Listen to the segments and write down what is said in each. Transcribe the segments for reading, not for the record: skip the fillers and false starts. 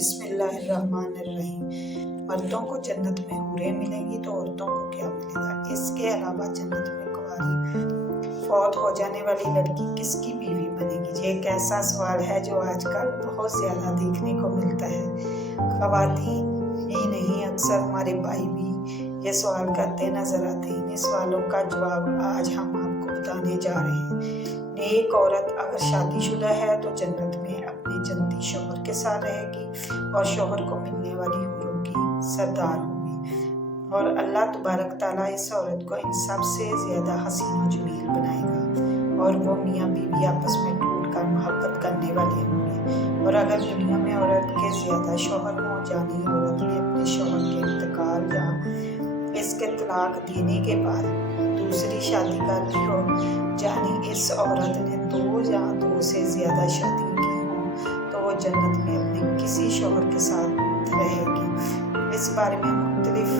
بسم اللہ الرحمن الرحیم۔ مردوں کو جنت میں حوریں ملیں گی تو عورتوں کو کیا ملے گا؟ اس کے علاوہ جنت میں کنواری فوت ہو جانے والی لڑکی کس کی بیوی بنے گی؟ یہ ایک ایسا سوال ہے جو آج کل بہت زیادہ دیکھنے کو ملتا ہے۔ خواتین ہی نہیں، اکثر ہمارے بھائی بھی یہ سوال کرتے نظر آتے ہیں۔ ان سوالوں کا جواب آج ہم آپ کو بتانے جا رہے ہیں۔ نیک عورت اگر شادی شدہ ہے تو جنت میں اپنے جنتی شوہر کے ساتھ رہے گی اور شوہر کو ملنے والی حوروں کی سردار ہوگی، اور اللہ تبارک تعالیٰ اس عورت کو ان سب سے زیادہ حسین و جمیل بنائے گا، اور وہ میاں بیوی آپس میں ٹوٹ کر محبت کرنے والے ہوں گے۔ اور اگر دنیا میں عورت کے زیادہ شوہر ہوں، یعنی عورت نے اپنے شوہر کے انتقال یا اس کے طلاق دینے کے بعد دوسری شادی کر لی ہو، یعنی اس عورت نے 2 یا 2 سے زیادہ شادی کی ہوں، تو وہ جنت میں اپنے کسی شوہر کے ساتھ رہے گی۔ اس بارے میں مختلف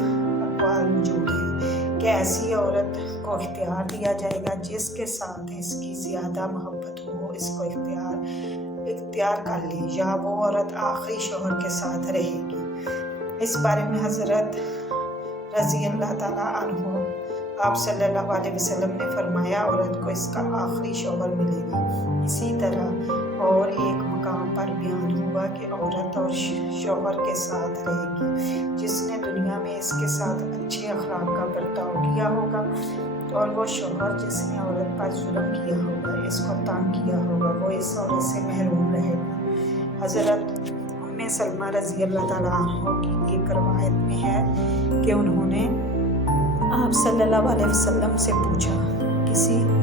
اقوال موجود ہیں کہ ایسی عورت کو اختیار دیا جائے گا جس کے ساتھ اس کی زیادہ محبت ہو، اس کو اختیار کر لے، یا وہ عورت آخری شوہر کے ساتھ رہے گی۔ اس بارے میں حضرت رضی اللہ تعالیٰ عنہ آپ صلی اللہ علیہ وسلم نے فرمایا، عورت کو اس کا آخری شوہر ملے گا۔ اسی طرح اور ایک مقام پر بیان ہوا کہ عورت اور شوہر کے ساتھ رہے گی جس نے دنیا میں اس کے ساتھ اچھے اخلاق کا برتاؤ کیا ہوگا، اور وہ شوہر جس نے عورت پر ظلم کیا ہوگا، اس کو تنگ کیا ہوگا، وہ اس عورت سے محروم رہے گا۔ حضرت ام سلمہ رضی اللہ تعالیٰ عنہ کی ایک روایت میں ہے کہ انہوں نے آپ صلی اللہ علیہ وسلم سے پوچھا،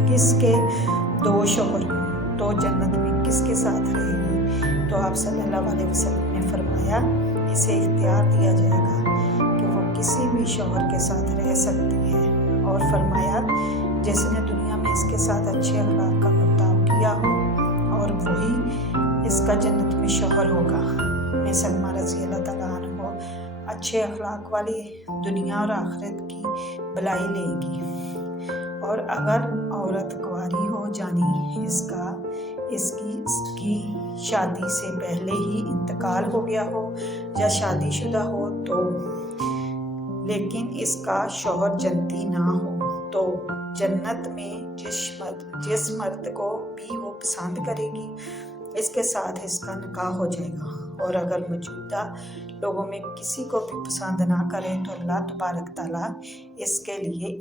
کس کے 2 شوہر ہوں تو جنت میں کس کے ساتھ رہے گی؟ تو آپ صلی اللہ علیہ وسلم نے فرمایا، اسے اختیار دیا جائے گا کہ وہ کسی بھی شوہر کے ساتھ رہ سکتی ہے، اور فرمایا جس نے دنیا میں اس کے ساتھ اچھے اخلاق کا برتاؤ کیا ہو، اور وہی اس کا جنت میں شوہر ہوگا۔ ام سلمہ رضی اللہ تعالیٰ عنہ اچھے اخلاق والی دنیا اور آخرت کی بھلائی لے گی۔ اور اگر عورت کنواری ہو، یعنی اس کی شادی سے پہلے ہی انتقال ہو گیا ہو یا شادی شدہ ہو تو لیکن اس کا شوہر جنتی نہ ہو، تو جنت میں جس مرد کو بھی وہ پسند کرے گی اس کے ساتھ اس کا نکاح ہو جائے گا۔ اور اگر موجودہ لوگوں میں کسی کو بھی پسند نہ کرے تو اللہ تبارک تعالیٰ اس کے لیے